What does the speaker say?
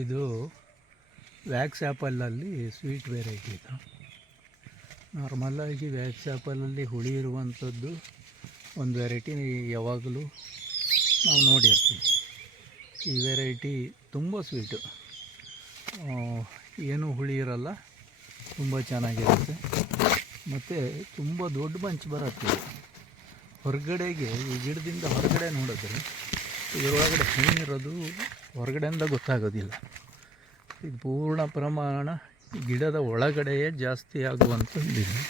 ಇದು wax ಆ್ಯಪಲಲ್ಲಿ sweet variety ಇದು. ನಾರ್ಮಲಾಗಿ ವ್ಯಾಕ್ಸ್ ಆ್ಯಪಲಲ್ಲಿ ಹುಳಿ ಇರುವಂಥದ್ದು ಒಂದು ವೆರೈಟಿ ಯಾವಾಗಲೂ ನಾವು ನೋಡಿರ್ತೀವಿ. ಈ ವೆರೈಟಿ ತುಂಬ ಸ್ವೀಟು, ಏನೂ ಹುಳಿ ಇರಲ್ಲ, ತುಂಬ ಚೆನ್ನಾಗಿರುತ್ತೆ ಮತ್ತು ತುಂಬ ದೊಡ್ಡ ಬಂಚ್ ಬರುತ್ತೆ. ಹೊರಗಡೆಗೆ ಈ ಗಿಡದಿಂದ ಹೊರಗಡೆ ನೋಡಿದ್ರೆ ಇದರೊಳಗಡೆ ಹಣ್ಣಿರೋದು ಹೊರಗಡೆಯಿಂದ ಗೊತ್ತಾಗೋದಿಲ್ಲ. ಇದು ಪೂರ್ಣ ಪ್ರಮಾಣ ಗಿಡದ ಒಳಗಡೆಯೇ ಜಾಸ್ತಿ ಆಗುವಂಥದ್ದು ಇದು.